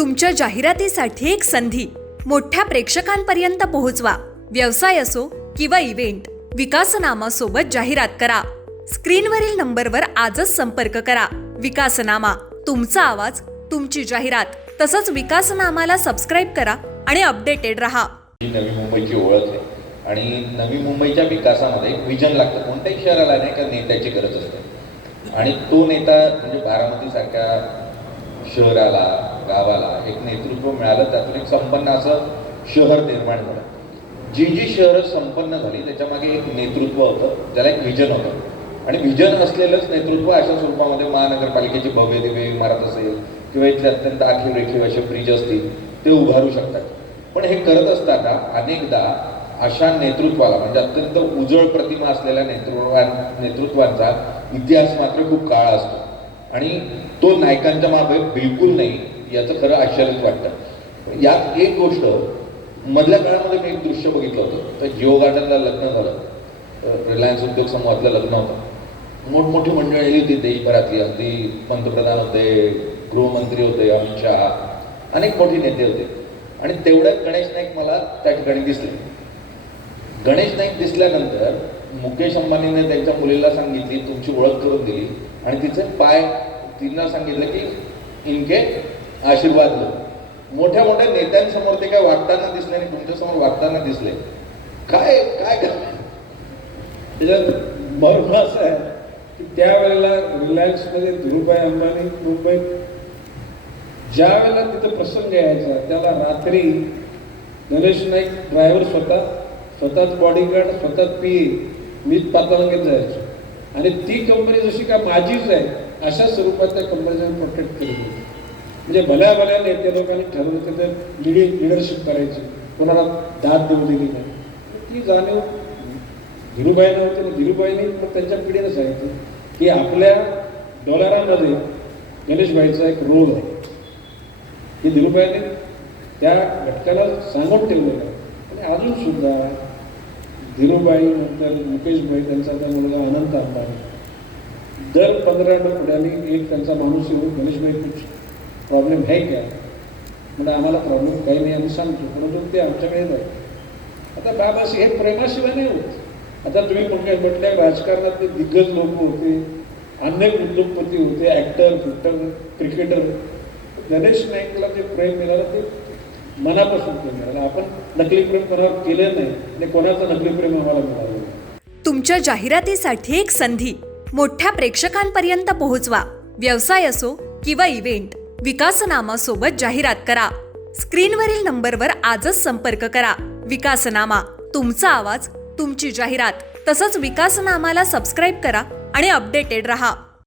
तुमच्या जाहिरातीसाठी एक संधी मोठ्या प्रेक्षकांपर्यंत पोहोचवा. व्यवसाय असो किंवा इव्हेंट, विकासनामा सोबत जाहिरात करा. स्क्रीनवरील नंबरवर आजच संपर्क करा. विकासनामा, तुमचा आवाज, तुमची जाहिरात. तसंच विकासनामाला सबस्क्राईब करा आणि अपडेटेड रहा. नवी मुंबईची ओळख आहे आणि नवी मुंबईच्या विकासामध्ये एक विजन लागतं. कोणत्याही शहराला नाही का नेत्याची गरज असते आणि तो नेता म्हणजे बारामतीसारख्या शहराला, गावाला एक नेतृत्व मिळालं. त्यातून एक संपन्न असं शहर निर्माण झालं. जी जी शहरं संपन्न झाली त्याच्यामागे एक नेतृत्व होतं, त्याला एक विजन होतं आणि विजन असलेलंच नेतृत्व अशा स्वरूपामध्ये महानगरपालिकेची भव्य दिव्य इमारत असेल किंवा इथले अत्यंत आखीव रेखीव असे ब्रिज असतील ते उभारू शकतात. पण हे करत असताना अनेकदा अशा नेतृत्वाला म्हणजे अत्यंत उजळ प्रतिमा असलेल्या नेतृत्वांचा इतिहास मात्र खूप काळा असतो आणि तो नायकांच्या मागे बिलकुल नाही याचं खरं आश्चर्यच वाटतं. यात एक गोष्ट मधल्या काळामध्ये मी एक दृश्य बघितलं होतं. तर जिओ गार्डनला लग्न झालं, रिलायन्स उद्योग समूहातलं लग्न होतं. मोठमोठी मंडळी आली होती देशभरातली. अगदी पंतप्रधान होते, गृहमंत्री होते, अमित शहा, अनेक मोठे नेते होते आणि तेवढ्यात गणेश नाईक मला त्या ठिकाणी दिसले. गणेश नाईक दिसल्यानंतर मुकेश अंबानीने त्यांच्या मुलीला सांगितली, तुमची ओळख करून दिली आणि तिचे पाय तिनं सांगितलं की इनके आशीर्वाद लो. मोठ्या मोठ्या नेत्यांसमोर ते काय वागताना दिसले आणि तुमच्यासमोर वागताना दिसले. काय काय त्याच्यात मर्म असं आहे की त्यावेळेला रिलायन्समध्ये धीरूभाई अंबानी मुंबईत ज्या वेळेला तिथं प्रसंग यायचा त्याला रात्री गणेश नाईक ड्रायव्हर स्वतःच बॉडीगार्ड, स्वतःच पीए, मीच पाताळंगेत जायचो आणि ती कंपनी जशी काय माझीच आहे अशा स्वरूपात त्या कंपनीला प्रोटेक्ट केली होती. म्हणजे भल्या भल्या नेते लोकांनी ठरवलं की ते लिडरशिप करायची, कोणाला दाद देऊ दिली नाही. ती जाणीव धीरूभाईने होती आणि धीरूभाईने मग त्यांच्या पिढीने सांगितलं की आपल्या डॉलरामध्ये गणेशभाईचा एक रोल आहे की धीरूभाईने त्या घटकाला सांगून ठेवलेलं आहे. आणि अजून सुद्धा धीरूभाई नंतर मुकेशभाई, त्यांचा त्या मुलगा अनंत अंबानी, दर 15 पुढ्याने एक त्यांचा माणूस येऊन गणेशभाई कुछ प्रॉब्लेम आहे क्या, म्हणजे आम्हाला प्रॉब्लेम काही नाही आम्ही सांगतो, परंतु ते आमच्याकडे नाही. आता बाबाशी हे प्रेमाशिवाय नाही होत. आता तुम्ही म्हटल्या राजकारणातले दिग्गज लोक होते, अनेक उद्योगपती होते, ॲक्टर, फिक्टर, क्रिकेटर. गणेश नाईकला जे प्रेम मिळालं ते मनापासून प्रेम मिळालं. आपण नकली प्रेम कोणावर केलं नाही आणि कोणाचं नकली प्रेम आम्हाला मिळालं. तुमच्या जाहिरातीसाठी एक संधी मोठ्या प्रेक्षकांपर्यंत पोहोचवा. व्यवसाय असो किंवा इव्हेंट, विकासनामा सोबत जाहिरात करा. स्क्रीनवरील नंबरवर आजच संपर्क करा. विकासनामा, तुमचा आवाज, तुमची जाहिरात. तसंच विकासनामाला सबस्क्राईब करा आणि अपडेटेड रहा.